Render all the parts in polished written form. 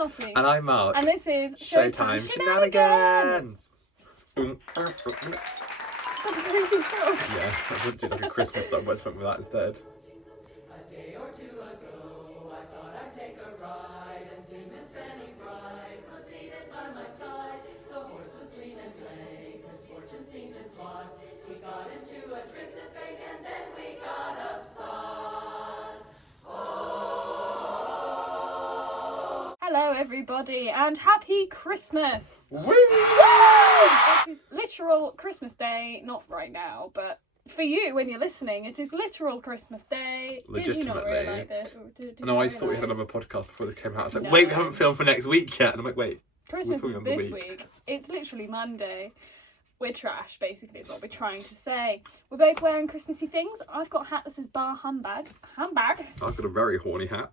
Lottie. And I'm Mark. And this is Showtime Shenanigans. Is that a crazy film? Yeah, I would do like a Christmas song, but I just went with that instead. A day or two ago, I thought I'd take a ride and soon Miss Fanny Bride was seated by my side. The horse was lean and lank, misfortune seemed his lot. We got into a drifted bank and then we got upside. Hello, everybody, and happy Christmas! Woo! This is literal Christmas Day, not right now, but for you, when you're listening, it is literal Christmas Day. Did you not realise this? No, I just thought we had another podcast before this came out. I was like, No. wait, we haven't filmed for next week yet. And I'm like, wait. Christmas we're is filming on the this week. week. It's literally Monday. We're trash, basically, is what we're trying to say. We're both wearing Christmassy things. I've got a hat that says bar humbug. Handbag. I've got a very horny hat.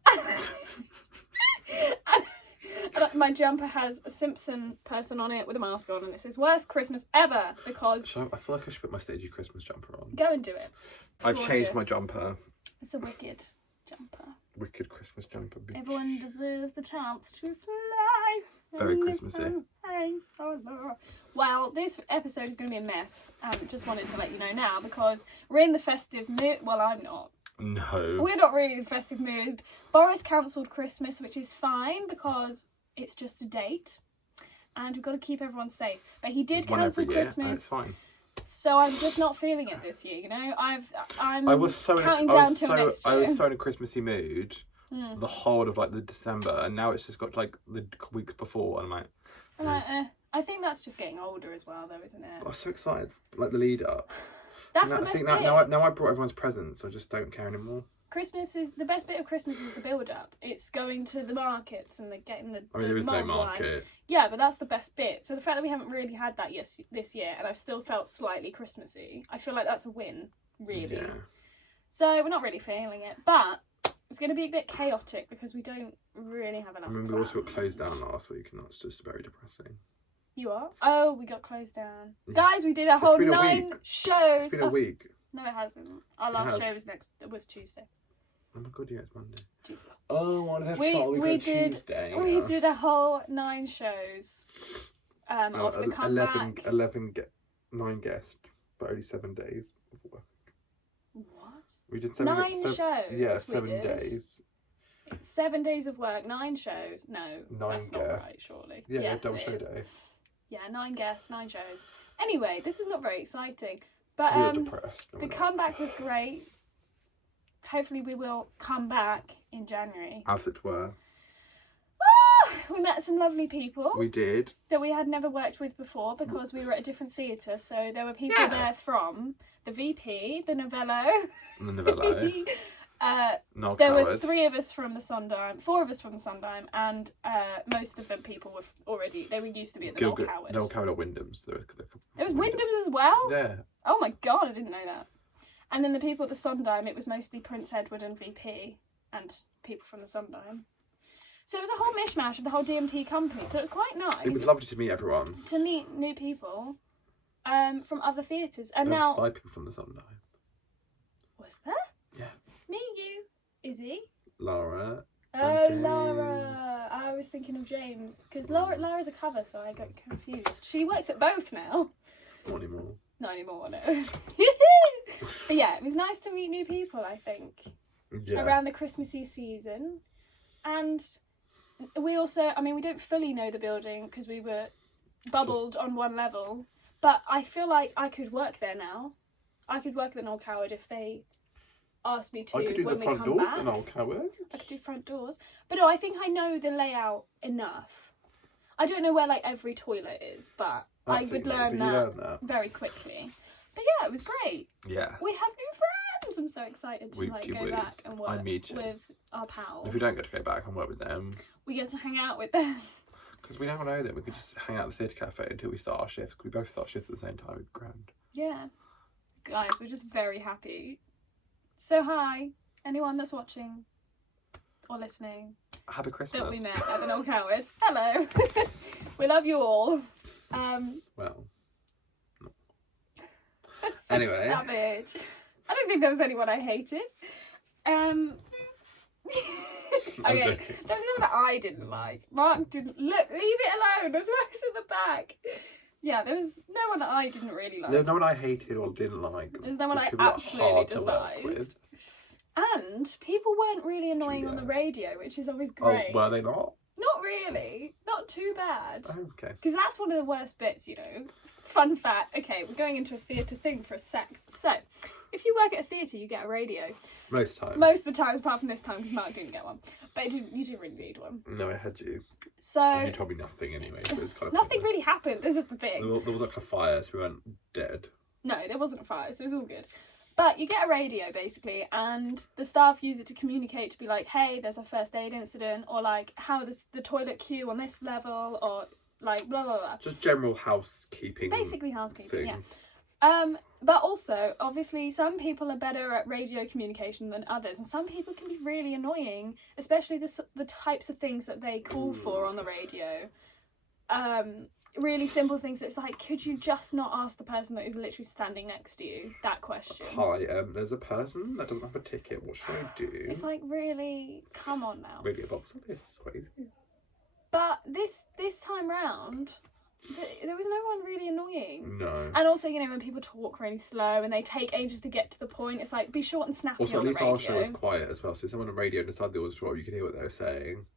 And my jumper has a Simpson person on it with a mask on, and it says "Worst Christmas ever" because I feel like I should put my stagey Christmas jumper on. go and do it. I've Gorgeous. changed my jumper. It's a wicked jumper. Wicked Christmas jumper. Bitch. Everyone deserves the chance to fly. Very Christmassy. Well, this episode is going to be a mess. Just wanted to let you know now because we're in the festive mood. Well, I'm not. No. We're not really in the festive mood. Boris cancelled Christmas, which is fine because it's just a date. And we've got to keep everyone safe. But he did One cancel every year, and Christmas. it's fine. So I'm just not feeling it this year, you know? I'm I was so counting down till next year. I was so in a Christmassy mood the whole of like the December, and now it's just got like the weeks before, and I'm like, I think that's just getting older as well, though, isn't it? I was so excited, like the lead up. That's And the I best think bit. that now I brought everyone's presents, so I just don't care anymore. Christmas is the best bit of Christmas is the build up. It's going to the markets and getting the. I mean, the there is no mulled wine. market. Yeah, but that's the best bit. So the fact that we haven't really had that this year, and I've still felt slightly Christmassy, I feel like that's a win, really. Yeah. So we're not really feeling it, but it's going to be a bit chaotic because we don't really have enough. I remember we also got closed down last week, and that's just very depressing. You are? Oh, we got closed down. Guys, we did a whole been a 9 week. shows. It's been a week. No, it hasn't. Our last has. show was Tuesday. Oh my god, yeah, it's Monday. Jesus. Oh, what an We episode. we did Tuesday. we did a whole 9 shows. Of the comeback. 9 guests, but only 7 days of work. What? We did 7 9 shows. Yeah, we 7 did. days. 7 days of work, 9 shows. No, 9 that's not guests. right, surely. Yeah, Yes, double it show is. day. Yeah, 9 guests, 9 shows. Anyway, this is not very exciting. But We were depressed. No, the we're not. comeback was great. Hopefully we will come back in January. As it were. We met some lovely people We did. that we had never worked with before because we were at a different theatre. So there were people there from the VP, the Novello. And the Novello. No There were cowards. 3 of us from the Sondheim, 4 of us from the Sondheim, and most of them people were already, they were used to be at the Noel Coward. Noel Coward or Wyndham's. There There was Wyndham's as well? Yeah. Oh my god, I didn't know that. And then the people at the Sondheim, it was mostly Prince Edward and VP, and people from the Sondheim. So it was a whole mishmash of the whole DMT company, so it was quite nice. It was lovely to meet everyone. to meet new people from other theatres. And There now... was 5 people from the Sondheim. Was there? Yeah. Me, you, Izzy. Laura. Oh, James. Laura. I was thinking of James. Because Laura's a cover, so I got confused. She works at both now. Not anymore. Not anymore, no. But yeah, it was nice to meet new people, I think. Yeah. Around the Christmassy season. And we also, I mean, we don't fully know the building because we were bubbled on one level. But I feel like I could work there now. I could work at the Noel Coward if they asked me to I could do when the we front come doors back. then I'll Coward. I could do front doors. But no, I think I know the layout enough. I don't know where like every toilet is, but Absolutely, I would learn but you that learn that. very quickly. But yeah, it was great. Yeah. We have new friends. I'm so excited to We like do, go we. back and I work me too. with our pals. If we don't get to go back and work with them, we get to hang out with them. because we don't know them, we could just hang out at the theatre cafe until we start our shifts. We both start shifts at the same time. It'd be grand. Yeah. Guys, we're just very happy. So hi, anyone that's watching or listening Happy Christmas. that we met at the Noel Coward. Hello. We love you all. Well. That's so Anyway. savage. I don't think there was anyone I hated. I'm Okay, joking. there was none that I didn't like. Mark didn't leave it alone. There's worse in the back. Yeah, there was no one that I didn't really like. There's no one I hated or didn't like. There's no one I People that are absolutely hard to work with. despised. And people weren't really annoying on the Julia. radio, which is always Oh, great. were they not? Not really. Not too bad. Oh, okay. Because that's one of the worst bits, you know. Fun fact. Okay, we're going into a theatre thing for a sec. So, if you work at a theatre, you get a radio. Most times. Most of the times, apart from this time, because Mark didn't get one. But you didn't really need one. No, I had you. So, You told me nothing anyway, so it's kind of nothing pointless. really happened. This is the thing. There was like a fire, so we weren't dead. No, there wasn't a fire, so it was all good. But you get a radio, basically, and the staff use it to communicate, to be like, hey, there's a first aid incident, or like, how is the toilet queue on this level, or like, blah, blah, blah. Just general housekeeping. Basically housekeeping, thing. yeah. But also, obviously, some people are better at radio communication than others, and some people can be really annoying, especially the types of things that they call for on the radio. Really simple things. It's like, could you just not ask the person that is literally standing next to you that question? Hi, there's a person that doesn't have a ticket. What should I do? It's like, really, come on now. Radio box office, crazy. But this time round, there was no one really annoying. No. And also, you know, when people talk really slow and they take ages to get to the point, it's like, be short and snappy Also, on at the least radio. our show was quiet as well, so if someone on the radio decided they was drop, you could hear what they were saying.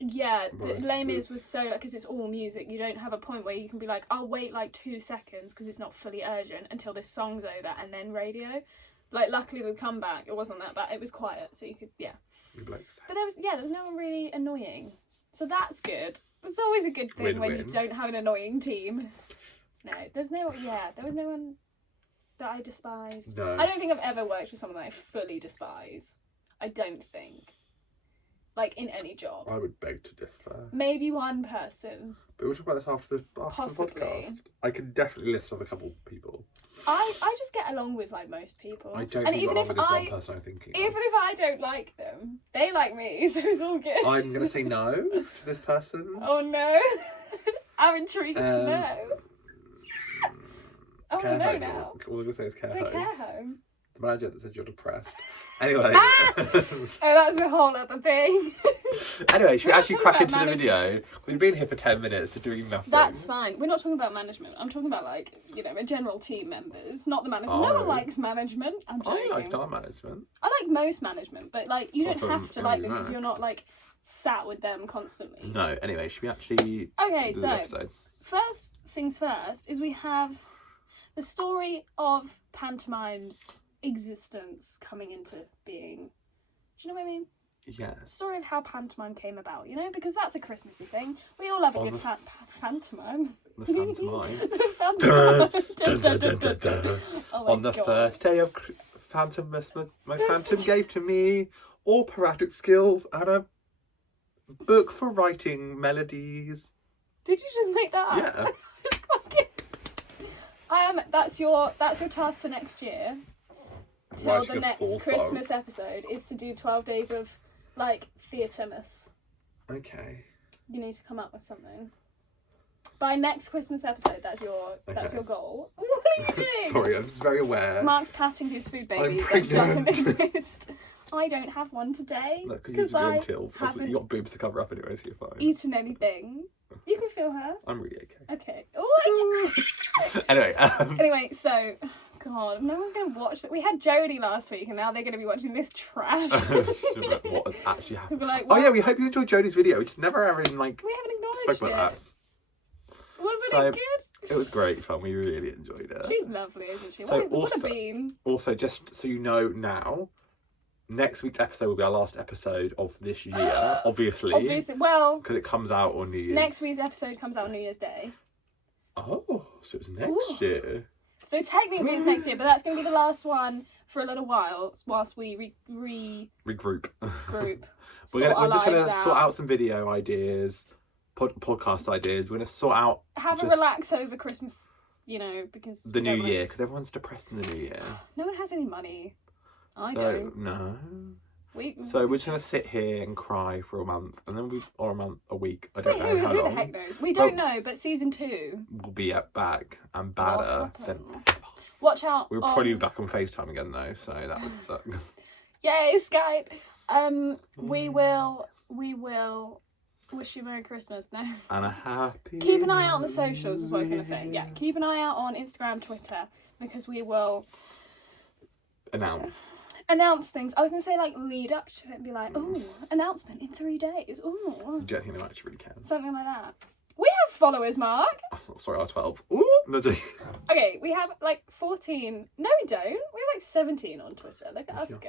Yeah, Whereas the Les Mis with- was so, like, because it's all music, you don't have a point where you can be like, I'll wait like 2 seconds because it's not fully urgent until this song's over and then radio. Like, luckily with Comeback, it wasn't that bad. It was quiet, so you could, yeah. You blokes. But there was no one really annoying. So that's good. It's always a good thing when you Win-win. don't have an annoying team. No, there was no one that I despised. No. I don't think I've ever worked with someone that I fully despise. I don't think. Like, in any job. I would beg to differ. Maybe one person. But we'll talk about this after the Possibly. podcast. I can definitely list off a couple people. I just get along with, like, most people. I don't and think even you're if with this I one person I'm thinking even of. if I don't like them, they like me, so it's all good. I'm going to say no to this person. Oh no. I'm intrigued to know. Oh, Care I know home. now. All I'm going to say is care The home. care home. The manager that said you're depressed. Anyway. Ah! Oh, that's a whole other thing. Anyway, should we We're not actually talking crack about into the video? We've been here for 10 minutes to doing nothing. That's fine. We're not talking about management. I'm talking about, like, you know, general team members, not the management. No Oh. one likes management. I'm joking. I like time management. I like most management, but, like, you don't Often have to like them because Mac. you're not, like, sat with them constantly. No, anyway, should we actually Okay, do so the episode? first things first is we have the story of pantomime's existence coming into being. Do you know what I mean? The Yes. story of how pantomime came about, you know, because that's a Christmassy thing. We all love a On good the- pantomime. The Phantomime. The pantomime. Dun, dun, dun, dun, dun. Oh my On the God. first day of Phantomas, my phantom gave to me all operatic skills and a book for writing melodies. Did you just make that up? Yeah. That's your task for next year. Till Writing the a full next song. Christmas episode is to do 12 days of, like, theatre-ness. Okay. You need to come up with something. By next Christmas episode, that's your Okay. goal. What are you doing? Sorry, I'm just very aware. Mark's patting his food baby I'm that doesn't pregnant. exist. I don't have one today That's because because you're I on tills. Obviously, haven't you got boobs to cover up anyway, so you're fine. eaten anything. You can feel her. I'm really okay. Okay. Oh, Anyway, anyway, so, God, no one's going to watch that. We had Jodie last week, and now they're going to be watching this trash. what has actually They'll happened? be like, Oh what? yeah, we hope you enjoyed Jodie's video. We just never ever even like We haven't spoke acknowledged about it. Wasn't So- it good? that. It was great fun. We really enjoyed it. She's lovely, isn't she? So What a also- bean. Also, just so you know now, next week's episode will be our last episode of this year, obviously. Obviously, well, Because it comes out on New Year's. next week's episode comes out on New Year's Day. Oh, so it's next Ooh. year. So technically it's next year, but that's going to be the last one for a little while whilst we Regroup. regroup. We're just going to lives sort out some video ideas, podcast ideas. We're going to sort out Have a just relax over Christmas, you know, because the we don't new wanna- year, because everyone's depressed in the new year. No one has any money. I So, don't. no. We, So we're just going to sit here and cry for a month, and then a week, I don't Wait, know how who the long, heck knows? We don't know, but season 2. we'll be back and badder What than happened? Watch out. we'll probably be back on FaceTime again though, so that would suck. Yay, Skype. We will wish you Merry Christmas. No. And a happy. Keep an eye out on the socials, is what I was going to say. Yeah, keep an eye out on Instagram, Twitter, because we will announce things. I was going to say, like, lead up to it and be like, oh, announcement in 3 days. Oh. Do you think anyone actually really cares? Something like that. We have followers, Mark. Oh, sorry, I was 12. Ooh, no, joking. Okay, we have like 14. No, we don't. We have like 17 on Twitter. Look at us go.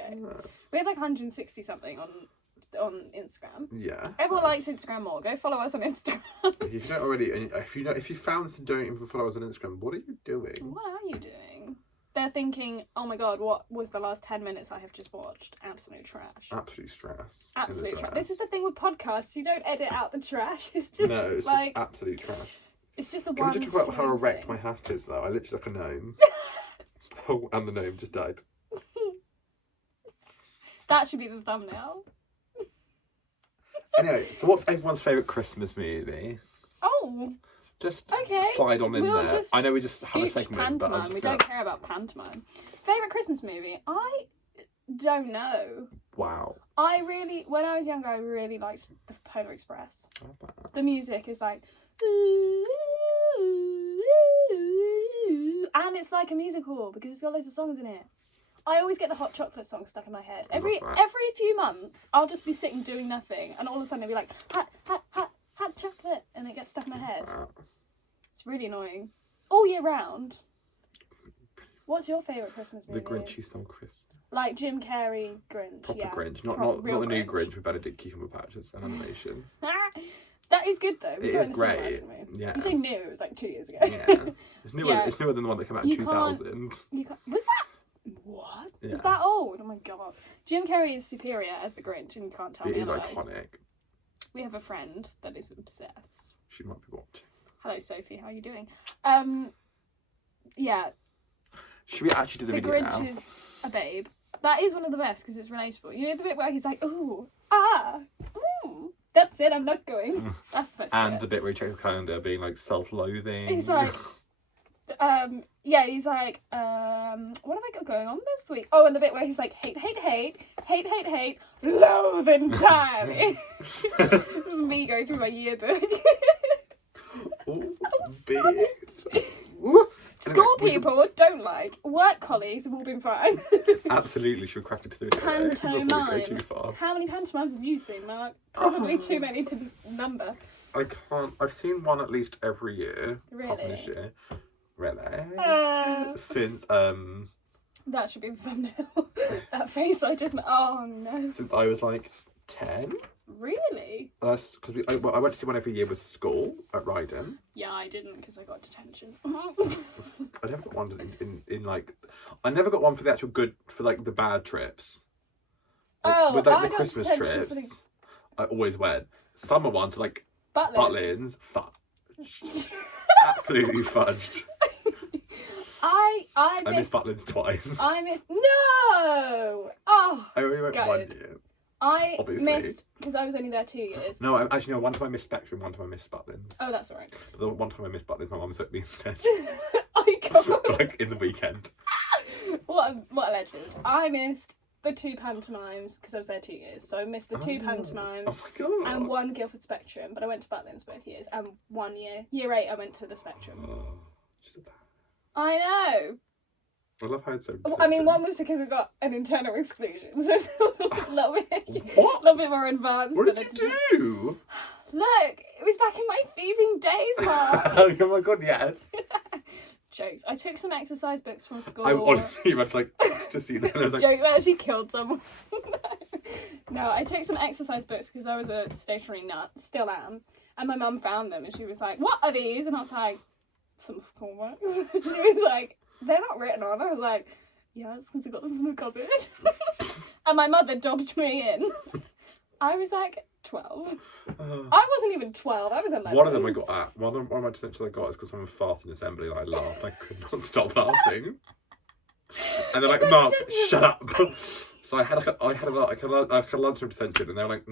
We have like 160 something on Instagram. Yeah. Everyone likes Instagram more. Go follow us on Instagram. If you don't already, and if you found this and don't even follow us on Instagram, what are you doing? What are you doing? They're thinking, oh my god, what was the last 10 minutes I have just watched? Absolute trash. Absolute stress. Absolute trash. This is the thing with podcasts. You don't edit out the trash. It's just it's like just absolute trash. It's just a Can one. we just talk about how thing. erect my hat is though? I literally like a gnome. Oh, and the gnome just died. That should be the thumbnail. Anyway, so what's everyone's favourite Christmas movie? Oh. Just Okay. slide on in We'll there. just I know we just have a scooch segment, but pantomime. We don't care about pantomime. Favourite Christmas movie? I don't know. Wow. When I was younger, I really liked the Polar Express. I love that. The music is like, and it's like a musical because it's got loads of songs in it. I always get the hot chocolate song stuck in my head. Every few months, I'll just be sitting doing nothing, and all of a sudden it'll be like hot chocolate, and it gets stuck in my head. It's really annoying. All year round. What's your favourite Christmas movie? The Grinch Who Stole Christmas. Like Jim Carrey Grinch. Proper yeah. Grinch, not real the new Grinch with Benedict Cumberbatch. It's an animation. That is good though. We It saw it is in the cinema, great. didn't we? Yeah. You say new? It was like 2 years ago. Yeah. It's newer. Yeah. It's newer than the one that came out in You 2000. Was that what? Yeah. Is that old? Oh my god. Jim Carrey is superior as the Grinch, and you can't tell It me is otherwise. iconic. We have a friend that is obsessed. She might be watching. Hello, Sophie. How are you doing? Yeah. Should we actually do the The video Grinch now? is a babe. That is one of the best because it's relatable. You know the bit where he's like, ooh, ah, ooh. That's it. I'm not going. That's the best. And bit. the bit where he checks the calendar, being like self-loathing. He's like, yeah, he's like, what have I got going on this week? Oh, and the bit where he's like, hate, loathing time. This is me going through my yearbook. Ooh, sorry. bitch. Ooh. School Anyway, people don't like. Work colleagues have all been fine. Absolutely, should we crack into the video before we go too far? How many pantomimes have you seen, Mark? Probably too many to number. I can't. I've seen one at least every year. Apart from Really? this year. Really? Uh. Since That should be the thumbnail. That face I just... Oh, no. since I was like 10. Really? Because I went to see one every year with school at Ryden. Yeah, I didn't because I got detentions. I never got one in like. I never got one for the actual good for like the bad trips. Oh, with like I the got Christmas detention for trips, I always went. Summer ones are like Butlins. fudged. Absolutely fudged. I missed Butlins twice. I missed... No! Oh! I only went one Gutted. year. I Obviously. missed... Because I was only there 2 years. No, actually, no. One time I missed Spectrum, one time I missed Butlins. Oh, that's alright. But the one time I missed Butlins, my mum took me instead. I can't. Like in the weekend. What a legend. I missed the 2 pantomimes because I was there 2 years. So I missed the 2 pantomimes Oh my god. and 1 Guildford Spectrum. But I went to Butlins both years. And 1 year. Year 8 I went to the Spectrum. Oh, she's a bad. I know. I love how it's so. I mean, one was because I got an internal exclusion. So it's a little bit, What? a little bit more advanced. What than did I you do? Look, it was back in my thieving days, Mark. Oh my god, yes. Jokes. I took some exercise books from school. I'm honestly about to like to see that. I was like, Joke that actually killed someone. No, I took some exercise books because I was a stationary nut, still am. And my mum found them and she was like, "What are these?" And I was like, "Some schoolwork." She was like, "They're not written on." I was like, "Yeah, it's because I got them from the cupboard." And my mother dobbed me in. I was like 12. I wasn't even 12, I was 11. one of them I got at. One of my detentions I got is because someone farted in assembly and I laughed. I could not stop laughing. And they're like, "Mark, shut up." So I had a lunchtime detention and they were like,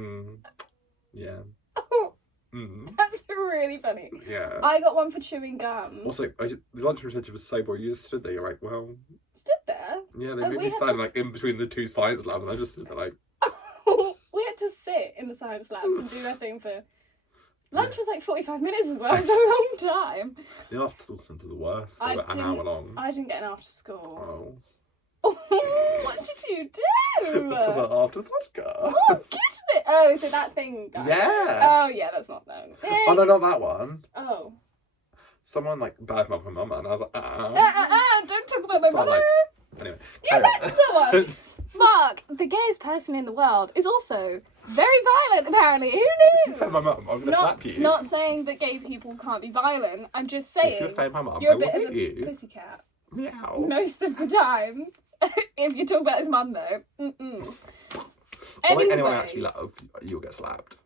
yeah. Oh, Mm. that's really funny. Yeah. I got one for chewing gum. Also, the lunchtime detention was so boring. You just stood there. You're like, well, Stood there. yeah. They Oh, made we me had stand to- like in between the 2 science labs, and I just stood there like, Oh had to sit in the science labs and do nothing for... Lunch was like 45 minutes as well. It was a long time. The after school ones are the worst. They were an hour long. I didn't get an after school. Oh. What did you do? Let's talk about after the podcast. Oh, get it. Oh, is it that thing? Yeah. Oh, yeah, that's not that. Oh, no, not that one. Oh. Someone like bad mouth my mum, and I was like, don't talk about my So, mother. like, anyway. You met someone. Mark, the gayest person in the world, is also very violent, apparently. Who If knew? you offend my mum, I'm going to slap you. Not saying that gay people can't be violent. I'm just If saying you offend my mum, you're I a will bit of hit a you. pussycat. Meow. Most of the time. If you talk about his mum, though. Or Anyway, like anyone I actually love, you'll get slapped.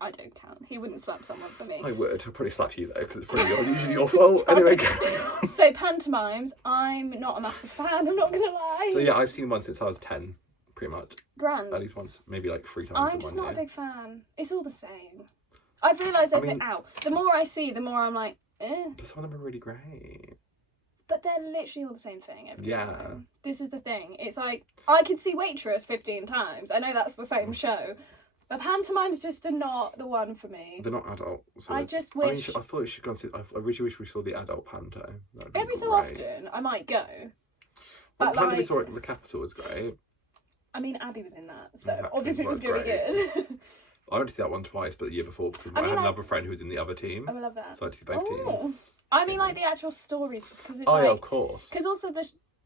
I don't count. He wouldn't slap someone for me. I would. I'd probably slap you though, because it's probably usually your fault. Anyway, carry on. So pantomimes, I'm not a massive fan. I'm not gonna lie. So yeah, I've seen one since I was 10, pretty much. Grand. At least once, maybe like 3 times I'm in just 1 not year. a big fan. It's all the same. I've realised the more I see, the more I'm like, eh. But some of them are really great. But they're literally all the same thing every Yeah. time. This is the thing. It's like, I could see Waitress 15 times. I know that's the same show. But pantomime's just not the one for me. They're not adult. So I just wish... I thought we should go and see... I really wish we saw the adult panto. That'd be Every so great. often, I might go. The But panto we like... saw at the Capitol was great. I mean, Abby was in that, so Exactly. obviously it was going to be That's good. I went to see that one twice, but the year before, because I I mean, had like- another friend who was in the other team. I love that. So I had to see both teams. I mean, like the actual stories, just because it's Oh, like... yeah, of course. Because also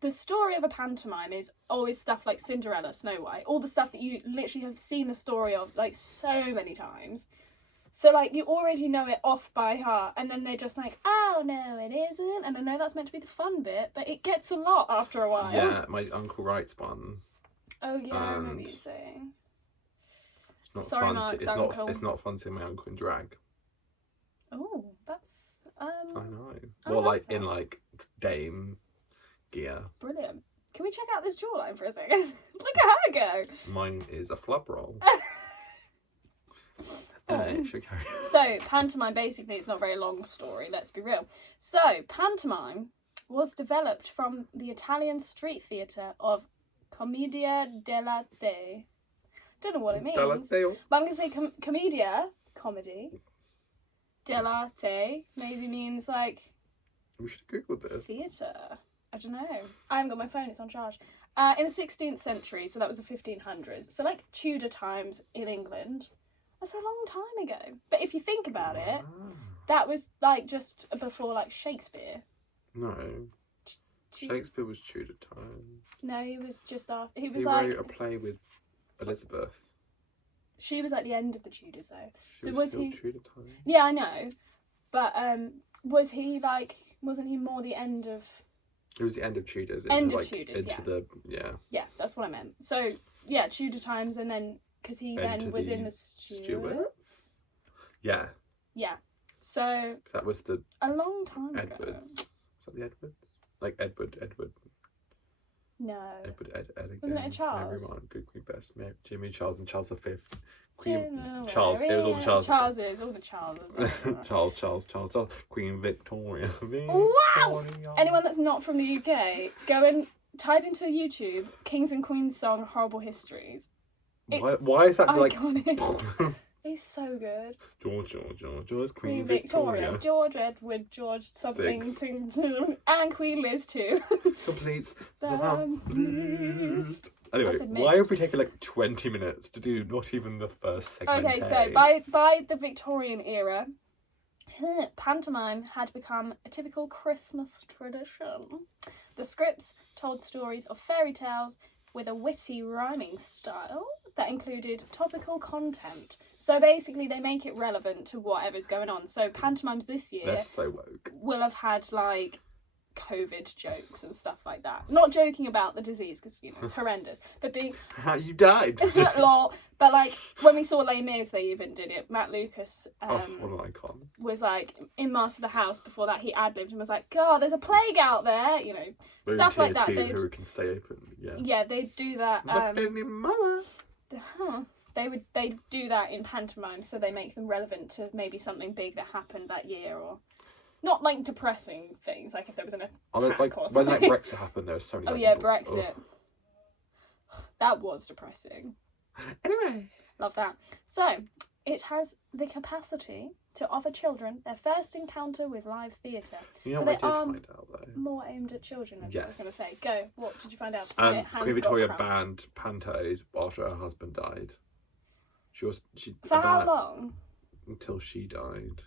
the story of a pantomime is always stuff like Cinderella, Snow White, all the stuff that you literally have seen the story of like so many times. So like you already know it off by heart, and then they're just like, oh no, it isn't. And I know that's meant to be the fun bit, but it gets a lot after a while. Yeah, my uncle writes one. Oh yeah, I remember And you saying. It's not Sorry, fun. Mark's It's uncle. not. It's not fun seeing my uncle in drag. Oh, that's I know. I Well, love like that. in like Dame gear. brilliant. Can we check out this jawline for a second? Look at her go. Mine is a flub roll. Should carry on. So, pantomime, basically, it's not a very long story, let's be real. So, pantomime was developed from the Italian street theatre of Commedia dell'arte. Don't know what it means. Dell'arte. But I'm going to say commedia, comedy. Dell'arte maybe means like We should Google this. theatre. I don't know. I haven't got my phone, it's on charge. In the 16th century, so that was the 1500s. So, like Tudor times in England. That's a long time ago. But if you think about it, that was like just before like Shakespeare. No. Shakespeare was Tudor time. No, he was just after. He was He like wrote a play with Elizabeth. she was at the end of the Tudors though. She So was was still he? Tudor time. Yeah, I know. But was he like? Wasn't he more the end of? It was the end of Tudors. End of like, Tudors, into yeah. the Yeah, that's what I meant. So yeah, Tudor times, and then because he then Into was the in the Stuarts. Yeah, Yeah. So that was the a long time ago. Edwards. Is that the Edwards? Like Edward. No. Ed again. Wasn't it a Charles? Everyone, good Queen Bess, Mary, Jimmy, Charles, and Charles V. General Charles. It was all the Charles. Charleses, all the Charleses. Charles. Queen Victoria. Wow! Anyone that's not from the UK, go and type into YouTube Kings and Queens song Horrible Histories. Why is that Iconic. It's so good. George, Queen Queen Victoria. George Edward, George something, and Queen Liz too. Completes The the list. Anyway, I said why missed. have we taken like 20 minutes to do not even the first segment? Okay, so by the Victorian era, pantomime had become a typical Christmas tradition. The scripts told stories of fairy tales with a witty rhyming style that included topical content. So basically they make it relevant to whatever's going on. So pantomimes this year They're so woke. will have had like COVID jokes and stuff like that. Not joking about the disease because you know it's horrendous, but being How you died? lol. But like when we saw Les Mis, they even did it. Matt Lucas Oh, what an icon. was like in Master of the House before that. He ad-libbed and was like, "God, there's a plague out there," you know, We're stuff in like that. tier 2 They'd, who can stay open. Yeah. yeah, they'd do that. Not any mama. They'd do that in pantomime, so they make them relevant to maybe something big that happened that year, or not like depressing things, like if there was an attack Like or when something. like Brexit happened, there was so many. Oh like, yeah, oh, Brexit. That was depressing. Anyway. Love that. So, it has the capacity to offer children their first encounter with live theatre. You know So what they I did are find out though? more aimed at children, as I was Yes. going to say. Go. What did you find out? Queen Hands Victoria got cramp. banned pantos after her husband died. She For how banned long? until she died.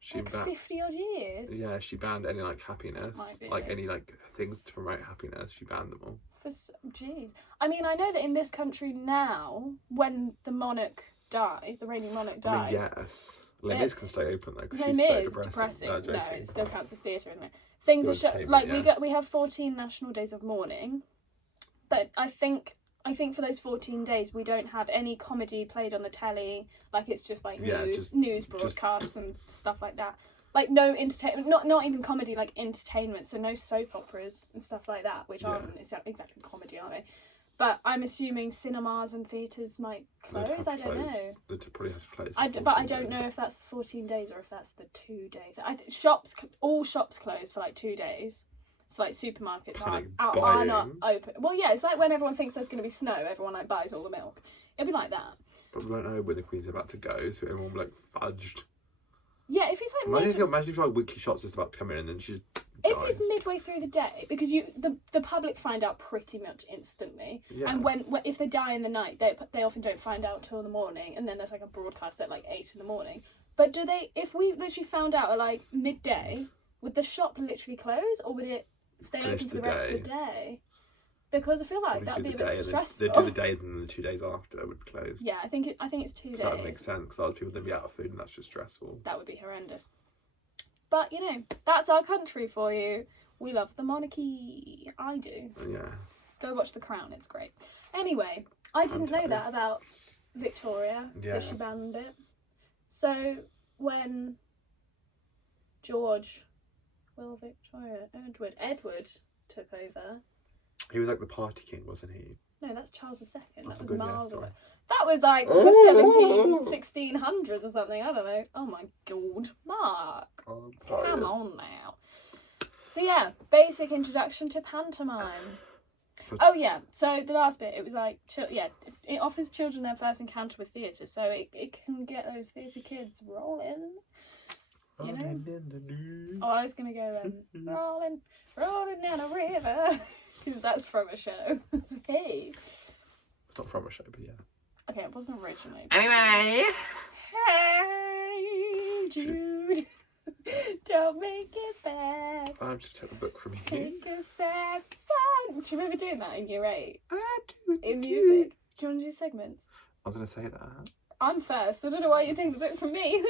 She Like 50 odd years? Yeah, she banned any like happiness, Might be, like yeah. any like things to promote happiness. She banned them all. Jeez. I mean, I know that in this country now, when the monarch dies, the reigning monarch I dies. mean, yes. Les Mis can stay open though because Les she's Mis, so depressing. No, joking. it still counts as theatre, isn't it? Things are Entertainment, like yeah. we have 14 national days of mourning, but I think for those 14 days we don't have any comedy played on the telly. Like it's just like news broadcasts and stuff like that. Like no entertainment, not even comedy, like entertainment. So no soap operas and stuff like that, which aren't exactly comedy, are they? But I'm assuming cinemas and theatres might close. I don't know. They'd probably have to close. But I don't know if that's the 14 days or if that's the 2 days. All shops close for like 2 days. So like supermarkets are not open. Well, yeah, it's like when everyone thinks there's going to be snow, everyone like buys all the milk. It'll be like that. But we won't know when the Queen's about to go, so everyone will be like fudged. Yeah, if it's like Imagine if like weekly shops is about to come in and then she's. If it's midway through the day, because the public find out pretty much instantly, Yeah. and when if they die in the night, they often don't find out till the morning, and then there's like a broadcast at like 8 in the morning. But do they? If we literally found out at like midday, would the shop literally close, or would it stay open for the rest of the day? Because I feel like that'd be a bit stressful. They'd do the day and then the 2 days after it would close. Yeah, I think it's 2 days. So that makes sense because other people then be out of food and that's just stressful. That would be horrendous. But you know, that's our country for you. We love the monarchy. I do. Yeah. Go watch The Crown, it's great. Anyway, I didn't know that about Victoria, that she banned it. So when Edward took over. He was like the party king, wasn't he? No, that's Charles II. That was good, miles yeah, away. sorry. That was like the 1600s or something. I don't know. Oh my god, Mark. Oh, I'm tired. Come on now. So yeah, basic introduction to pantomime. Oh yeah, so the last bit, it was like, it offers children their first encounter with theatre, so it can get those theatre kids rolling, you know? Oh, I was going to go, rolling down a river, because that's from a show. Hey. It's not from a show, but yeah. Okay, it wasn't originally. Anyway. Hey, Jude. Don't make it bad. I'm just taking the book from you. Take a sad sign. Do you remember doing that in year 8? I do. In music? Do you want to do segments? I was going to say that. I'm first. I don't know why you're taking the book from me.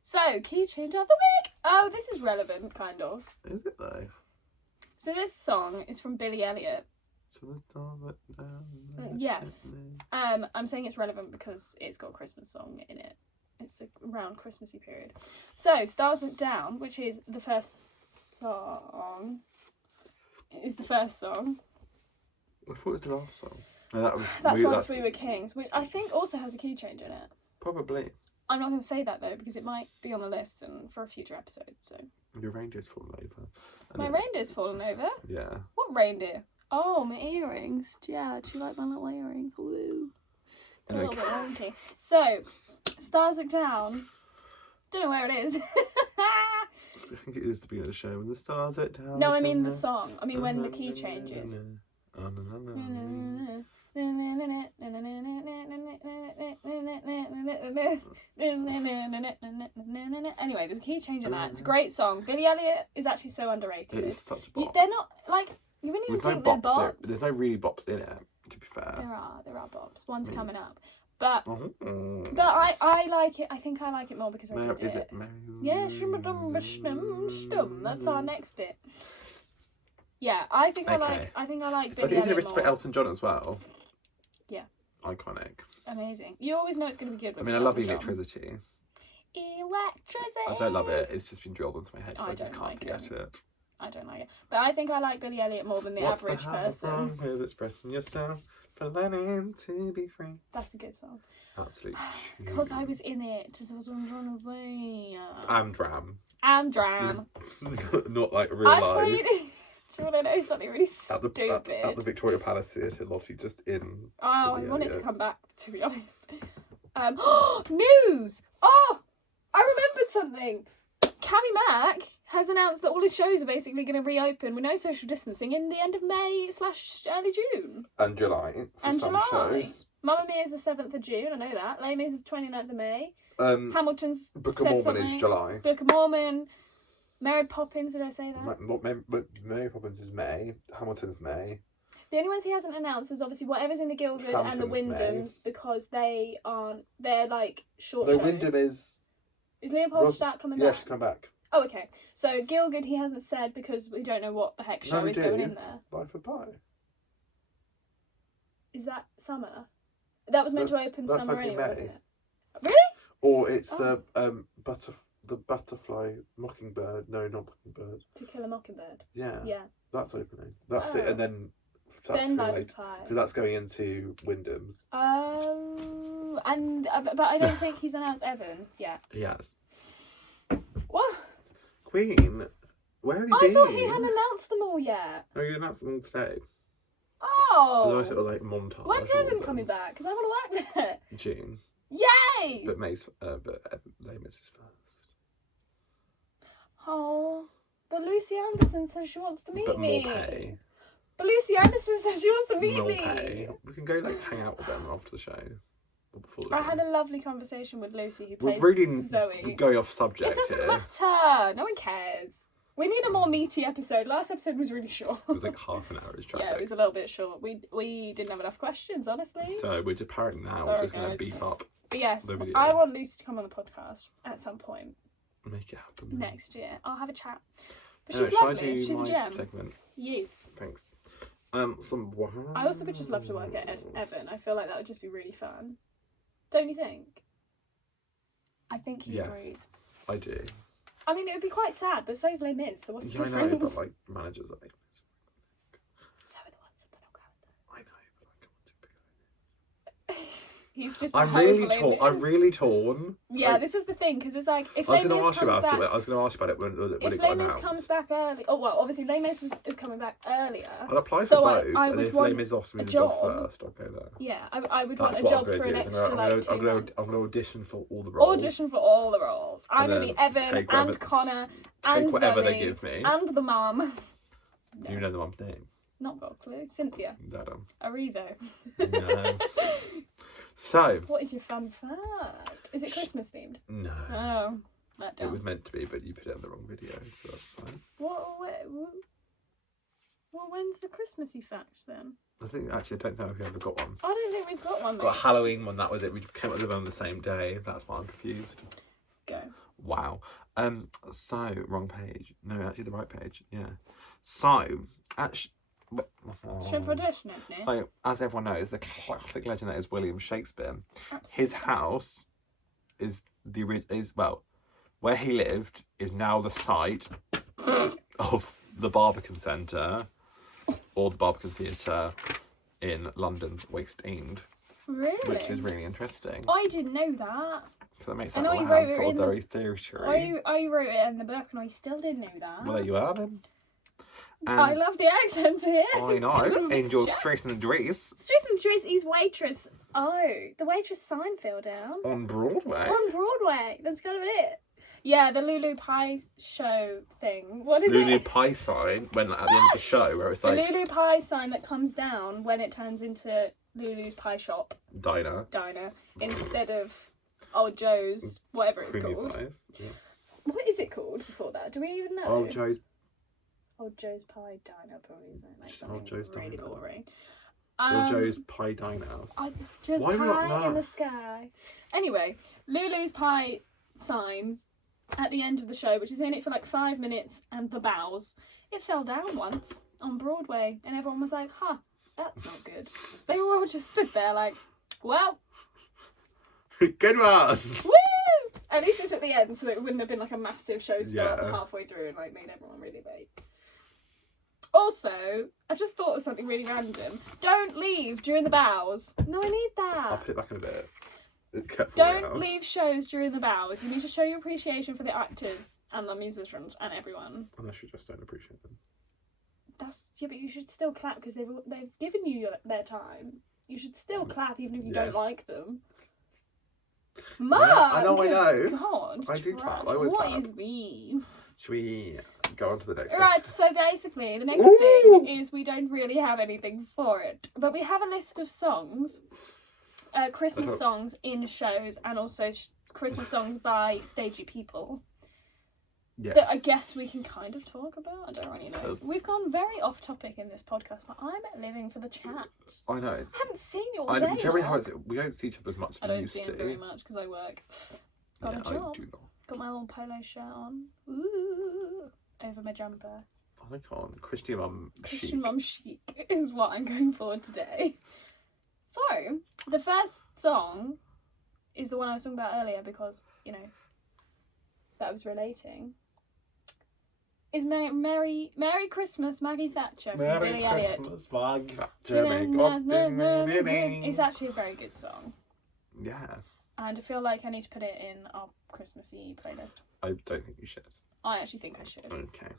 So, key change of the week. Oh, this is relevant, kind of. Is it though? So this song is from Billy Elliot. Yes. I'm saying it's relevant because it's got a Christmas song in it. It's around Christmassy period. So, Stars Look Down, which is the first song. I thought it was the last song. No, that's Once We Were Kings, which I think also has a key change in it. Probably. I'm not going to say that though, because it might be on the list and for a future episode. So Your reindeer's fallen over. My reindeer's fallen over? Yeah. What reindeer? Oh, my earrings. Yeah, do you like my little earrings? Woo. A little bit wonky. So, Stars Look Down. Don't know where it is. I think it is the beginning of the show when the stars look down. No, I mean the song. I mean when the key changes. Anyway, there's a key change in that. It's a great song. Billy Elliot is actually so underrated. It's such a bop. They're not like you wouldn't even think they're bops. There's no really bops in it, to be fair. There are bops. One's coming up. But I like it. I think I like it more because I did it. Yeah, that's our next bit. Yeah, I think I like Billy Elliot Isn't it more. Elton John as well? Yeah. Iconic. Amazing. You always know it's going to be good. I mean, I love electricity. Electricity. I don't love it. It's just been drilled into my head, so I just can't forget it. I don't like it. But I think I like Billy Elliot more than the average person. With expressing yourself, for learning to be free. That's a good song. Absolutely. Because I was in it. Is what I'm trying to say. Amdram. Amdram. Not like real life. Do you want to know something really At the stupid? Victoria Palace Theatre, Lottie just in. Oh, I the, want it to yeah. come back, to be honest. News! Oh, I remembered something. Cammy Mack has announced that all his shows are basically going to reopen with no social distancing in the end of May/early June. And July. For And some July. shows. Mamma Mia is the 7th of June, I know that. Les Mis is the 29th of May. Hamilton's Book of said Mormon something. is July. Book of Mormon. Mary Poppins, did I say that? Mary Poppins is May. Hamilton's May. The only ones he hasn't announced is obviously whatever's in the Gielgud and the Phantom's Wyndhams because they're like short No, shows. Wyndham is. Is Leopoldstadt coming Yeah, back? she's come back. Oh, okay. So Gielgud he hasn't said because we don't know what the heck show we is do. going in there. Life of Pi. Is that summer? That was meant to open that's summer like in anyway, May. wasn't it? Really? Or it's Oh. the butterfly mockingbird. No, not mockingbird. To Kill a Mockingbird. Yeah. Yeah. That's opening. That's it. Oh. And then Then Life of Pi. because that's going into Wyndham's. And but I don't think he's announced Evan yet. Yes. What? Queen, where have you I been? thought he hadn't announced them all yet. Oh, you announced them all today. Oh. Nice little like montage. When's of all Evan of coming them. back? Because I want to work there. June. Yay! But Les Mis is first. Oh, but Lucy Anderson says she wants to meet But me. more pay. But Lucy Anderson says she wants to meet More me. pay. We can go like hang out with them after the show. Or before the I show. had a lovely conversation with Lucy who We're plays really Zoe. going off subject It doesn't here. matter. No one cares. We need a more meaty episode. Last episode was really short. It was like half an hour's traffic. Yeah, it was a little bit short. We didn't have enough questions, honestly. So we're just apparently now Sorry, just going to guys. beef up, But yes, the video. I want Lucy to come on the podcast at some point make it happen. next year. I'll have a chat. But Anyway, she's shall I lovely. do She's a my gem. segment? Yes. Thanks. Some. I also would just love to work at Evan. I feel like that would just be really fun. Don't you think? I think he Yes. agrees. I do. I mean, it would be quite sad, but so's Les Mis, so what's the Yeah, I difference? know, but like managers, I think. So are the ones that don't go with them. I know, but like, I want to pick. He's just I'm hopefully really torn. Les I'm Mis. really torn. Yeah, Like, this is the thing, because it's like, if I was Les going Mis to ask you comes about back... it. I was going to ask you about it when If it got Les Mis announced. comes back early... Oh, well, obviously Les Mis is coming back earlier. I'll apply So for I- both, I and would if want Les Mis offers me a the job job. first, I'll go there. Yeah, I would That's want a what job I'm going for to an do. extra, I'm like, going 2 months. to audition for all the roles. Audition for all the roles. I'm And going to be then Evan take whatever- and Connor and Take whatever Zoe they give me. and the mum. Do you know the mum's name? Not got a clue. Cynthia. Dadam. Arrivo. No. So. What is your fun fact? Is it Christmas themed? No. Oh, let It down. was meant to be, but you put it on the wrong video, so that's fine. Well, when's the Christmassy fact then? I think actually I don't know if we ever got one. I don't think we've got one. Got a Mate. Halloween one. That was it. We came up with them on the same day. That's why I'm confused. Go. Wow. So wrong page. No, actually the right page. Yeah. So actually. Should audition it, So, as everyone knows, the classic legend that is William Shakespeare. Absolutely. His house is where he lived is now the site of the Barbican Centre or the Barbican Theatre in London's West End, Really? which is really interesting. I didn't know that. So that makes I that know you wrote it sort of in the- very theatre. I wrote it in the book and I still didn't know that. Well, there you are then. I love the accents here. I know. Angel Stress and the Dress Stress and Dress is waitress. Oh, the waitress sign fell down. on Broadway. On Broadway. That's kind of it. Yeah, the Lulu Pie show thing. What is Lulu it? Pie sign went at the end of the show where it's The like Lulu Pie sign that comes down when it turns into Lulu's Pie Shop diner. instead of Old Joe's, whatever it's Creamy called. pies. Yeah. What is it called before that? Do we even know? Oh, Joe's. Old Joe's Pie Diner probably isn't it? Like Just something Old Joe's really Diner. boring. Or Joe's Pie Dine House. Old Joe's Why do we not Pie in know? the sky. Anyway, Lulu's Pie sign at the end of the show, which is in it for like 5 minutes, and the bows, it fell down once on Broadway, and everyone was like, huh, that's not good. They were all just stood there like, well, Good one! woo! At least it's at the end, so it wouldn't have been like a massive showstopper Yeah. halfway through and like made everyone really late. Also, I just thought of something really random. Don't leave during the bows. No, I need I'll that. put it back in a bit. It kept falling Don't out. leave shows during the bows. You need to show your appreciation for the actors and the musicians and everyone. Unless you just don't appreciate them. but you should still clap because they've given you their time. You should still clap even if you don't like them. Mark! Yeah, I know. God, I do clap. I always What clap. is these? Should we go on to the next Right, section? so basically, the next thing is we don't really have anything for it. But we have a list of songs, Christmas songs in shows, and also Christmas songs by stagey people. Yes. That I guess we can kind of talk about. I don't really know. 'Cause- We've gone very off topic in this podcast, but I'm living for the chat. I know. It's, I haven't seen you all I day. generally Mark. we don't see each other as much as I we don't used see to. him very much because I work. Got Yeah, a job. I do not. Got my little polo shirt on. Ooh, over my jumper. I can't. Christian mum Christian chic. mum chic is what I'm going for today. So, the first song is the one I was talking about earlier because, you know, that was relating. Is Merry Christmas, Maggie Thatcher from Billy Elliot. Christmas, Maggie Thatcher, may God be with me. It's actually a very good song. Yeah. And I feel like I need to put it in our Christmassy playlist. I don't think you should. I actually think I should. Okay.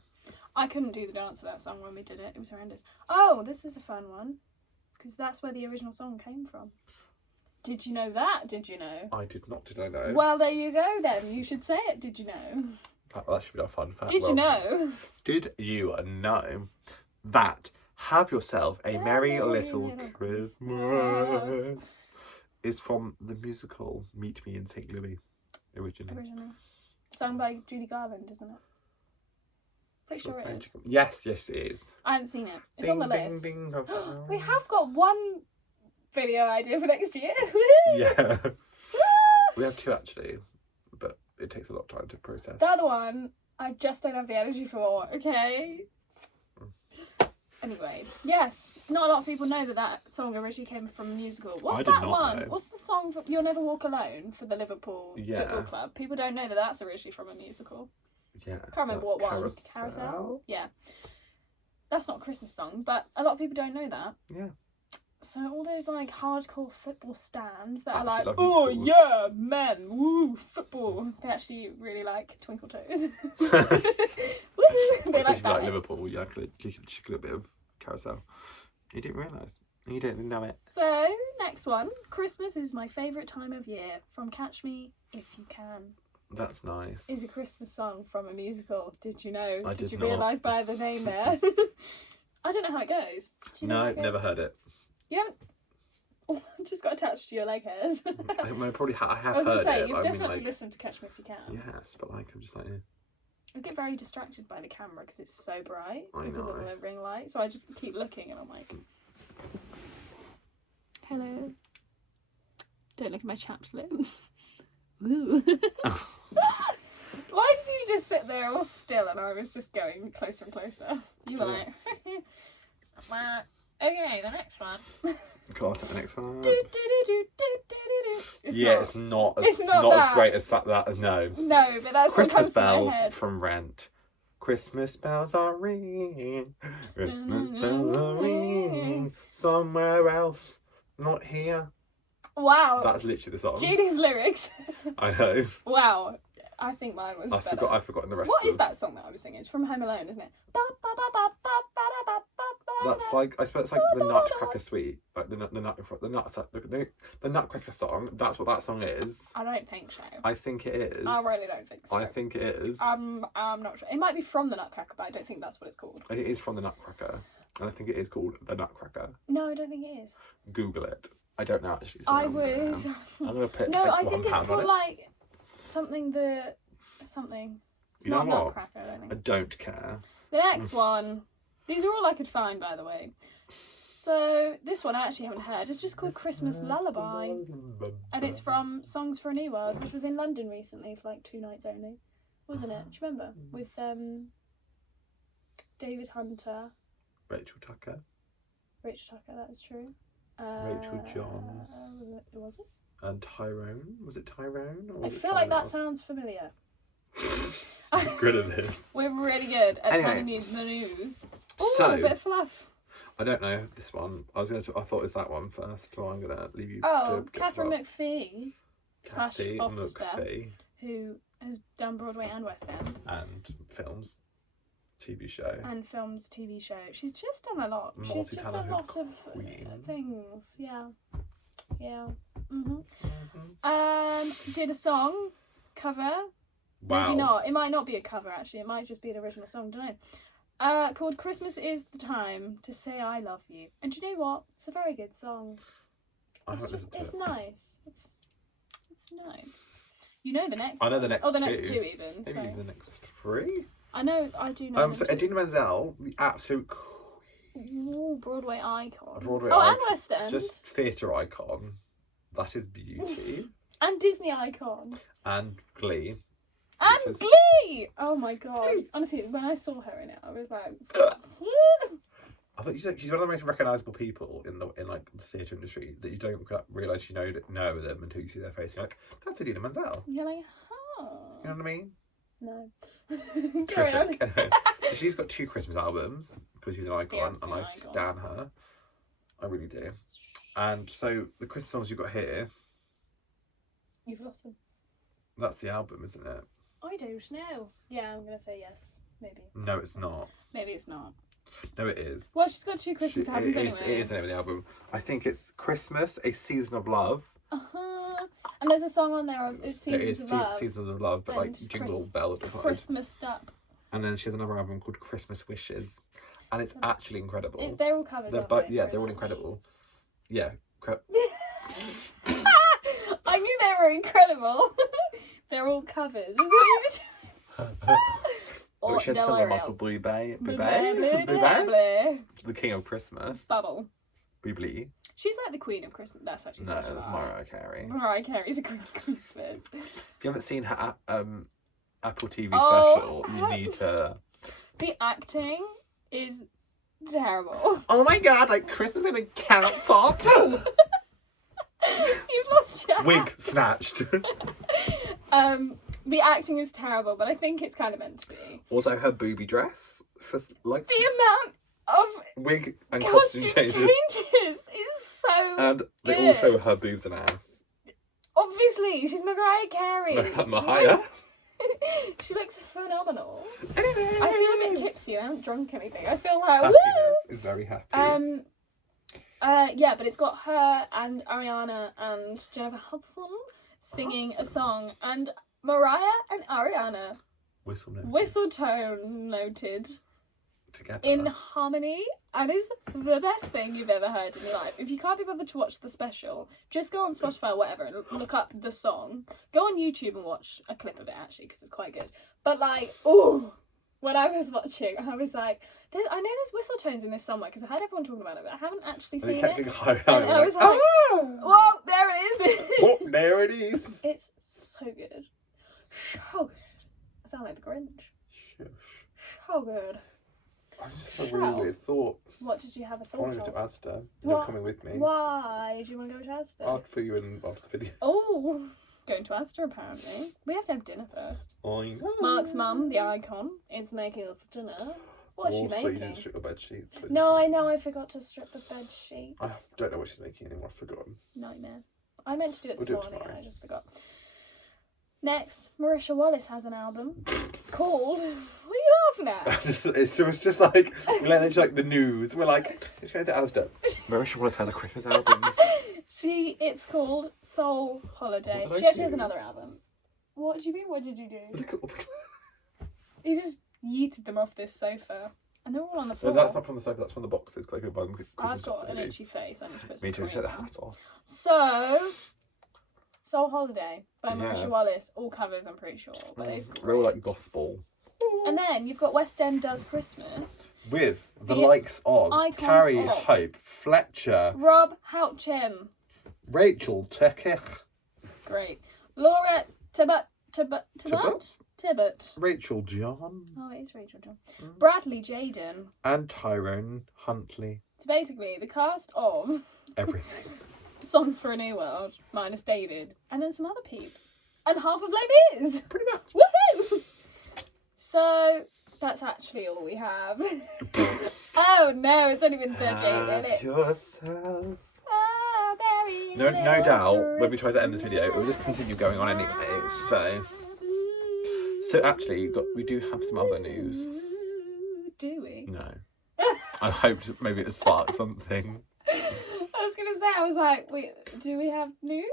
I couldn't do the dance to that song when we did it. It was horrendous. Oh, this is a fun one. Because that's where the original song came from. Did you know that? Did you know? I did not, did I know? Well, there you go then. You should say it. Did you know? That should be our fun fact. Did you know? Did you know that Have Yourself a Merry Little Christmas is from the musical Meet Me in St. Louis originally? Sung by Judy Garland, isn't it? Pretty sure it is. Yes, it is. I haven't seen it. It's Ding, on the ding, list. ding, We have got one video idea for next year. Yeah. We have two actually, but it takes a lot of time to process. The other one, I just don't have the energy for, okay? Anyway, yes, not a lot of people know that song originally came from a musical. What's I did that not one? know. What's the song for You'll Never Walk Alone for the Liverpool Yeah. Football Club? People don't know that that's originally from a musical. Yeah. Can't remember that's what one. Carousel? Yeah. That's not a Christmas song, but a lot of people don't know that. Yeah. So all those like hardcore football stands that I are like, love oh musicals. yeah, men, woo, football. They actually really like Twinkle Toes. Woo! They like that. Liverpool, yeah, check a little bit of Carousel. You didn't realise. You didn't know it. So next one, Christmas is my favourite time of year from Catch Me If You Can. That's nice. Is a Christmas song from a musical. Did you know? I Did did you not. realise by the name there? I don't know how it goes. Do you know how No, it goes? never heard it. You haven't. Oh, it just got attached to your leg hairs. I probably I have I was heard gonna say it. you've but I mean, definitely like, listened to Catch Me If You Can. yes, but like I'm just like, I get very distracted by the camera because it's so bright I because of know. the ring light. So I just keep looking and I'm like, hello. Don't look at my chapped lips. Ooh. Why did you just sit there all still and I was just going closer and closer? You were like, okay, the next one. God, the next one. It's Yeah, not. it's not. It's As, not not that. as great as that. No. No, but that's what Christmas comes to my bells head. from Rent. Christmas bells are ringing. Christmas bells are ringing. Somewhere else, not here. Wow. That's literally the song. Judy's lyrics. I know. Wow. I think mine was better. I've forgotten the rest. What is of- that song that I was singing? It's from Home Alone, isn't it? That's like I suppose it's like the Nutcracker Suite, like the Nutcracker song. That's what that song is. I don't think so. I think it is. I really don't think so. I think it is. I'm not sure. It might be from the Nutcracker, but I don't think that's what it's called. It is from the Nutcracker, and I think it is called the Nutcracker. No, I don't think it is. Google it. I don't know actually. So I I'm gonna- was. I'm gonna put. No, like, I think it's £1 on called it. like something. It's You know not what? Nutcracker, I don't think. I don't care. The next one. These are all I could find, by the way. So this one I actually haven't heard. It's just called Christmas Lullaby, and it's from Songs for a New World, which was in London recently for like 2 nights only, wasn't it? Do you remember with David Hunter, Rachel Tucker. Rachel Tucker? That is true. Rachel John. Was it? And Tyrone. Was it Tyrone? Or I was it feel like that someone sounds familiar. else? I'm good at this. We're really good at Anyway. telling you the news. Ooh, So- a bit of fluff. I don't know this one. I thought it was that one first, so I'm gonna leave you. Oh, to get Catherine well, McPhee slash Kathy Foster, McPhee who has done Broadway and West End. and films. TV show. And films, TV show. She's just done a lot. She's just done a lot of queen. things. Yeah. Yeah. Mm-hmm. Did a song cover. Wow. Maybe not. It might not be a cover, actually. It might just be an original song. Don't know. Called "Christmas Is the Time to Say I Love You." And do you know what? It's a very good song. It's nice. It's nice. You know the next. I know one. the next. Oh, the two. next two even. Maybe So. the next three. I know. I do know. So Idina Menzel, the absolute Ooh, Broadway icon. Broadway and icon. West End. Just theatre icon. That is beauty. And Disney icon. And Glee. And Glee! Oh my god. Honestly, when I saw her in it, I was like... I thought she's one of the most recognisable people in the theatre industry that you don't realise you know them until you see their face. You're like, that's Idina Menzel. You're like, oh. You know what I mean? No. Carry Terrific. on. So she's got 2 Christmas albums because she's an icon and I stan her. I really do. And so the Christmas songs you've got here, You've lost them. that's the album, isn't it? I don't know. Yeah, I'm going to say yes. Maybe. No, it's not. Maybe it's not. No, it is. Well, she's got 2 Christmas albums anyway. It is the name of the album. I think it's Christmas, A Season of Love. And there's a song on there of Seasons of Love. Seasons of Love, but And Jingle Bell. Christmased Up. And then she has another album called Christmas Wishes. And it's actually incredible. They're all covers, aren't they? Yeah, they're all incredible. Yeah. I knew they were incredible. They're all covers. Is what you were Which is someone Michael Bublé. The King of Christmas. Bubble. Bublé. She's like the Queen of Christmas. That's actually No, such that's a lie. Mariah Carey. Mariah Carey's the Queen of Christmas. If you haven't seen her Apple TV Oh, special, you need to... The acting is terrible. Oh my god, like Christmas in a council. You've lost your Wig hat. snatched. The acting is terrible, but I think it's kind of meant to be. Also, her booby dress for like The amount of wig and costume costume changes, changes is so and they good. all show her boobs and ass. Obviously, she's Mariah Carey. Mariah. She looks phenomenal. Anyway. I feel a bit tipsy. I haven't drunk anything. I feel like Happiness woo. is very happy. Yeah, but it's got her and Ariana and Jennifer Hudson singing a song, and Mariah and Ariana whistle tone noted together in harmony, and is the best thing you've ever heard in your life. If you can't be bothered to watch the special, just go on Spotify or whatever and look up the song. Go on YouTube and watch a clip of it actually, because it's quite good. But like, ooh, when I was watching, I was like, I know there's whistle tones in this somewhere because I heard everyone talking about it, but I haven't actually and they seen kept it. getting higher, And I was like, whoa, there it is. oh, there it is. It's so good. So good. I sound like the Grinch. Shush. So good. I just had a really weird thought. What did you have a I thought want to go to of? Asda. You're What? coming with me. Why do you want to go to Asda? I'll put you in after the video. Oh, going to Asda apparently. We have to have dinner first. I know. Mark's mum, the icon, is making us dinner. What is she Also, you making? didn't strip your bed sheets. So No, I know, I forgot to strip the bed sheets. I don't know what she's making anymore. I've forgotten. Nightmare. I meant to do it this We'll do it morning and tomorrow. I just forgot. Next, Marisha Wallace has an album called... What are you laughing at? it's just like, we let into like the news. We're like, let's go to Asda. Marisha Wallace has a Christmas album. It's called Soul Holiday. What did She I actually has do? another album. What do you mean, what did you do? Look at all the... You just yeeted them off this sofa. And they're all on the No, floor. that's not from the sofa, that's from the boxes. Cause I could buy them I've got an itchy face. I need to put some Me too, cream take the on. hat off. So, Soul Holiday by Yeah. Marisha Wallace. All covers, I'm pretty sure. But it's great. Real like gospel. And then you've got West End Does Christmas. With the The likes of icons Carrie of- Hope, Fletcher, Rob Houchin. Rachel Turkish, Great. Laura Tibbott. Rachel John, Oh, it is Rachel John. Bradley Jaden. and Tyrone Huntley. It's basically the cast of Everything. Songs for a New World, minus David, and then some other peeps. And half of Les Mis! Pretty much. Woohoo! So, that's actually all we have. Oh no, it's only been 38 minutes. Yourself. Ah, very No little doubt, when we try to end this video, it will just continue going on anyway. So actually, we do have some other news. do we? No. I hoped maybe it sparked something. I was going to say, I was like, wait, do we have news?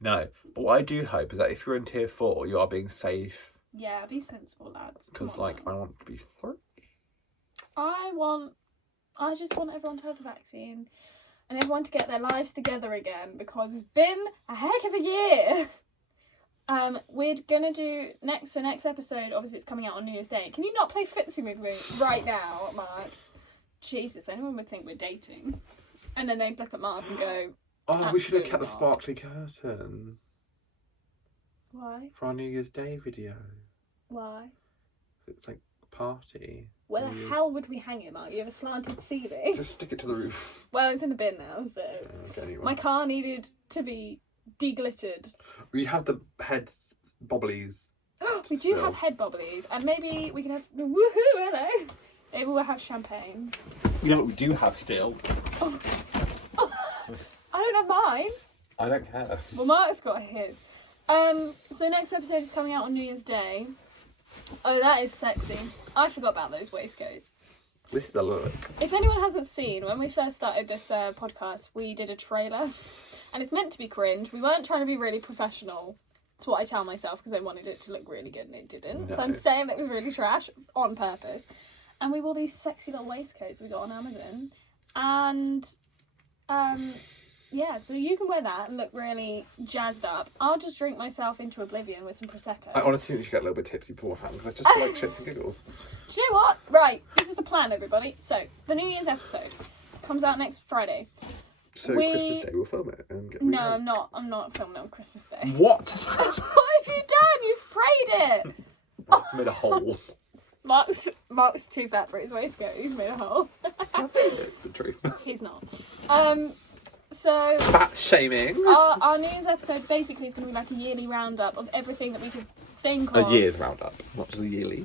No. But what I do hope is that if you're in tier 4, you are being safe. Yeah, be sensible, lads. Because, like, I want to be 3. I just want everyone to have the vaccine and everyone to get their lives together again, because it's been a heck of a year. We're gonna do next episode, obviously it's coming out on New Year's Day. Can you not play footsie with me right now, Mark? Jesus, anyone would think we're dating. And then they'd look at Mark and go, oh, we should have kept the not. sparkly curtain. Why? For our New Year's Day video. Why? It's like a party. Where the hell would we hang it, Mark? You have a slanted ceiling? Just stick it to the roof. Well, it's in the bin now, so... Okay, anyway. My car needed to be deglittered. We have the head bobblies. We do have head bobblies, and maybe we can have... Woohoo, hello! Maybe we'll have champagne. You know what we do have still? Oh. Oh. I don't have mine. I don't care. Well, Mark's got his. So next episode is coming out on New Year's Day. Oh, that is sexy. I forgot about those waistcoats. This is a look. If anyone hasn't seen, when we first started this podcast, we did a trailer. And it's meant to be cringe. We weren't trying to be really professional. It's what I tell myself, because I wanted it to look really good and it didn't. No. So I'm saying that it was really trash on purpose. And we wore these sexy little waistcoats we got on Amazon. And yeah, so you can wear that and look really jazzed up. I'll just drink myself into oblivion with some Prosecco. I honestly think you should get a little bit tipsy beforehand, because I just like shits and giggles. Do you know what? Right, this is the plan, everybody. So, the New Year's episode comes out next Friday. So Christmas Day we'll film it and get No, I'm not. I'm not filming it on Christmas Day. What? What have you done? You frayed it. Made a hole. Mark's too fat for his waistcoat. He's made a hole. The truth. He's not. So Fat shaming. our New Year's episode basically is going to be like a yearly roundup of everything that we could think of. A year's roundup, not just a yearly.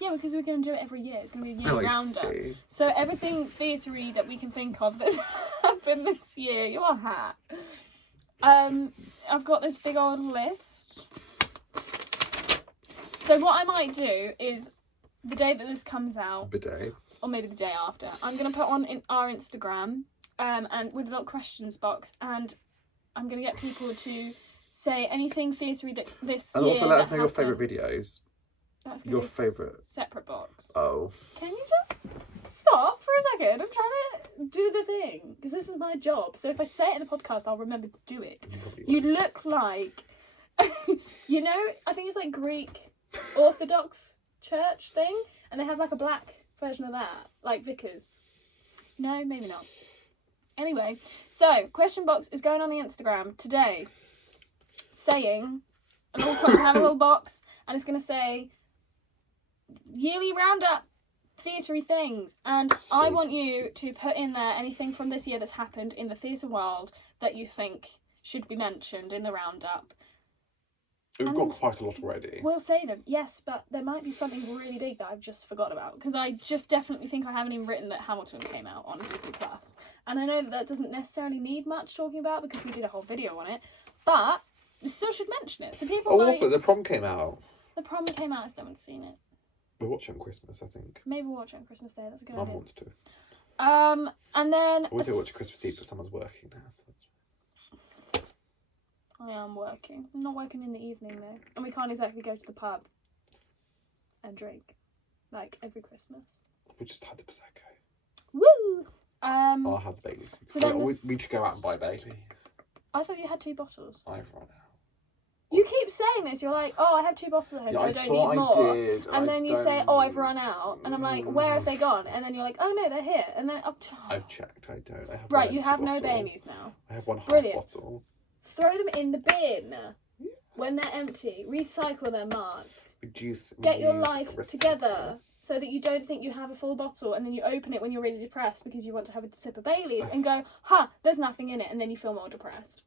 Yeah, because we're going to do it every year. It's going to be a yearly I roundup. see. So everything theatre-y that we can think of that's happened this year. Your hat. I've got this big old list. So what I might do is, the day that this comes out, Bidet. or maybe the day after, I'm going to put on in our Instagram, and with a little questions box, and I'm going to get people to say anything theatre-y that's this And year also let us that know your happened. favourite videos. That's gonna your be a favourite. separate box. Oh. Can you just stop for a second? I'm trying to do the thing, because this is my job. So if I say it in the podcast, I'll remember to do it. You look like, you know, I think it's like Greek Orthodox church thing, and they have like a black version of that, like Vickers. No, maybe not. Anyway, so question box is going on the Instagram today, saying, and we'll have a little box, and it's going to say yearly roundup theatre-y things, and I want you to put in there anything from this year that's happened in the theatre world that you think should be mentioned in the roundup. We've And got quite a lot already. We'll say them, yes, but there might be something really big that I've just forgot about, because I just definitely think I haven't even written that Hamilton came out on Disney Plus, and I know that doesn't necessarily need much talking about because we did a whole video on it, but we still should mention it. So people Oh, might... also, the prom came out. The prom came out, I still haven't seen it. We're watching on Christmas, I think. Maybe we'll watch it on Christmas Day, that's a good Mum idea. wants to. And then... We do watch Christmas Eve, but someone's working now. So that's... I am working. I'm not working in the evening though. And we can't exactly go to the pub and drink. Like every Christmas. We'll just have the Prosecco. Woo! I'll have the Baileys. So then we this- need to go out and buy Baileys. I thought you had 2 bottles. I've run out. You keep saying this. You're like, oh, I have 2 bottles at home, Yeah, so I don't need more. thought I did. And then you say, don't- oh, I've run out. And I'm like, where have they gone? And then you're like, oh no, they're here. And then up to... I've checked, I don't. I have Right, one you empty have no bottle. Baileys now. I have one half Brilliant. bottle. Throw them in the bin when they're empty. Recycle them, Mark. Reduce, Get your reuse, life recycle. together so that you don't think you have a full bottle and then you open it when you're really depressed because you want to have a sip of Baileys and go, there's nothing in it, and then you feel more depressed.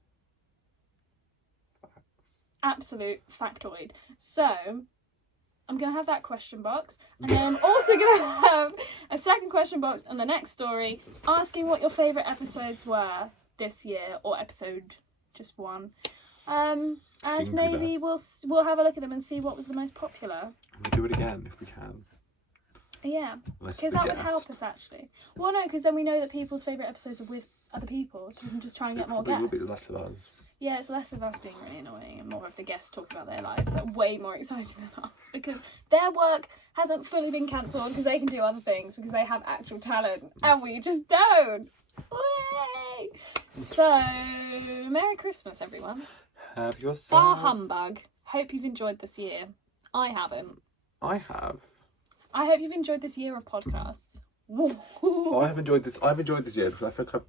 Absolute factoid. So, I'm going to have that question box, and then I'm also going to have a second question box on the next story asking what your favourite episodes were this year, or episode just one. And Singular. maybe we'll have a look at them and see what was the most popular. We'll do it again if we can. Yeah, Unless because we that would guess. help us actually. Well, no, because then we know that people's favourite episodes are with other people, so we can just try and It get more probably guests. will be less of us. Yeah, it's less of us being really annoying and more of the guests talking about their lives. They're way more exciting than us because their work hasn't fully been cancelled because they can do other things because they have actual talent and we just don't. Way! So, Merry Christmas, everyone. Have yourself. Star humbug. Hope you've enjoyed this year. I haven't. I have. I hope you've enjoyed this year of podcasts. I have enjoyed this. I've enjoyed this year because I feel like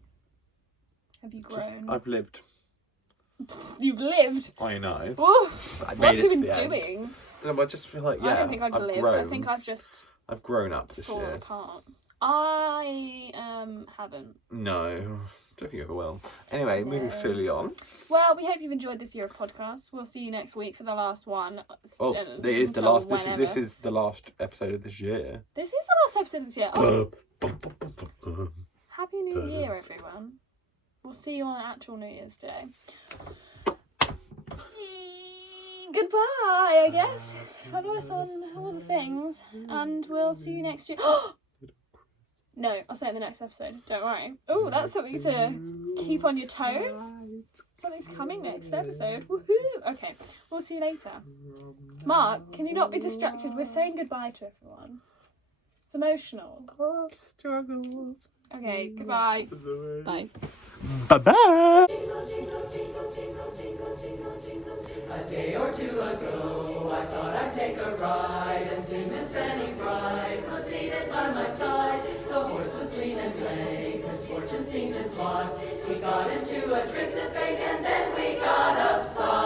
Have you grown? I've lived. You've lived. I know. Ooh, I what made have you it to been the end. doing? No, I just feel like I don't think I've lived. grown. I think I've just I've grown up this fallen year. apart. I haven't. No, don't think you ever will. Anyway, moving No. slowly on. Well, we hope you've enjoyed this year of podcasts. We'll see you next week for the last one. Oh, It it is the last. This is the last episode of this year. This is the last episode of this year. Oh, Happy New Year, everyone. We'll see you on actual New Year's Day. Goodbye, I guess. Follow us on all the things, and we'll see you next year. No, I'll say it in the next episode. Don't worry. Oh, that's something to keep on your toes. Something's coming next episode. Woohoo! Okay, we'll see you later. Mark, can you not be distracted? We're saying goodbye to everyone. It's emotional. Struggles. Okay, goodbye. Bye. Bye-bye. A day or two ago, I thought I'd take a ride, and soon Miss Fanny Bride was seated by my side. The horse was lean and lank, misfortune seemed his lot. We got into a drifted bank, and then we got upside.